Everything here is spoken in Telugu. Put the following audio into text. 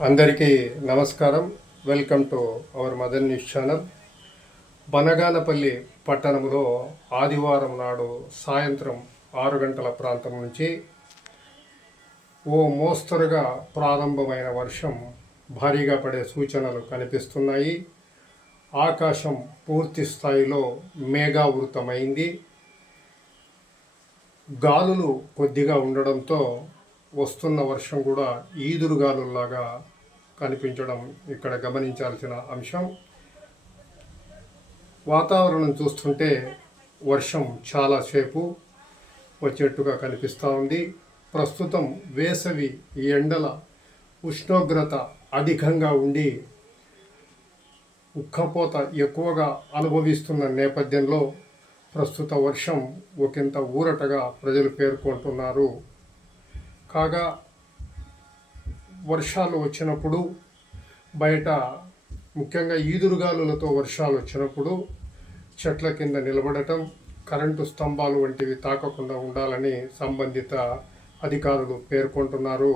అందరికీ నమస్కారం. Welcome to our mother news channel Banaganapalli పట్టణంలో ఆదివారం నాడు సాయంత్రం ఆరు గంటల ప్రాంతం నుంచి ఓ మోస్తరుగా ప్రారంభమైన వర్షం భారీగా పడే సూచనలు కనిపిస్తున్నాయి. ఆకాశం పూర్తి స్థాయిలో మేఘావృతమైంది. గాలులు కొద్దిగా ఉండడంతో వస్తున్న వర్షం కూడా ఈదురుగాలులాగా కనిపించడం ఇక్కడ గమనించాల్సిన అంశం. వాతావరణం చూస్తుంటే వర్షం చాలాసేపు వచ్చేట్టుగా కనిపిస్తూ ఉంది. ప్రస్తుతం వేసవి ఈ ఎండల ఉష్ణోగ్రత అధికంగా ఉండి ఉక్కపోత ఎక్కువగా అనుభవిస్తున్న నేపథ్యంలో ప్రస్తుత వర్షం ఒకంత ఊరటగా ప్రజలు పేర్కొంటున్నారు. కాగా వర్షాలు వచ్చినప్పుడు బయట ముఖ్యంగా ఈదురుగాలులతో వర్షాలు వచ్చినప్పుడు చెట్ల కింద నిలబడటం కరెంటు స్తంభాలు వంటివి తాకకుండా ఉండాలని సంబంధిత అధికారులు పేర్కొంటున్నారు.